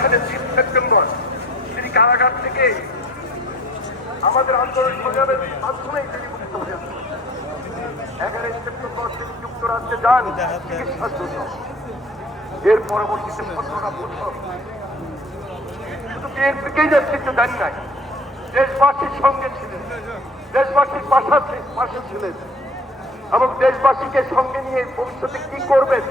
সালের 30 সেপ্টেম্বর তিনি কারাগার থেকে আমাদের আন্দোলন সংগ্রামের মাধ্যমে তিনি মুক্ত হয়ে আসেন। 11 সেপ্টেম্বর তিনি যুক্তরাষ্ট্রে যান চিকিৎসার জন্য। এর পরবর্তীতে 15টা বছর শুধু বিএনপিকেই নেতৃত্ব দেন নাই, দেশবাসীর সঙ্গে ছিলেন, দেশবাসীর পাশে ছিলেন এবং দেশবাসীকে সঙ্গে নিয়ে ভবিষ্যতে কি করবেন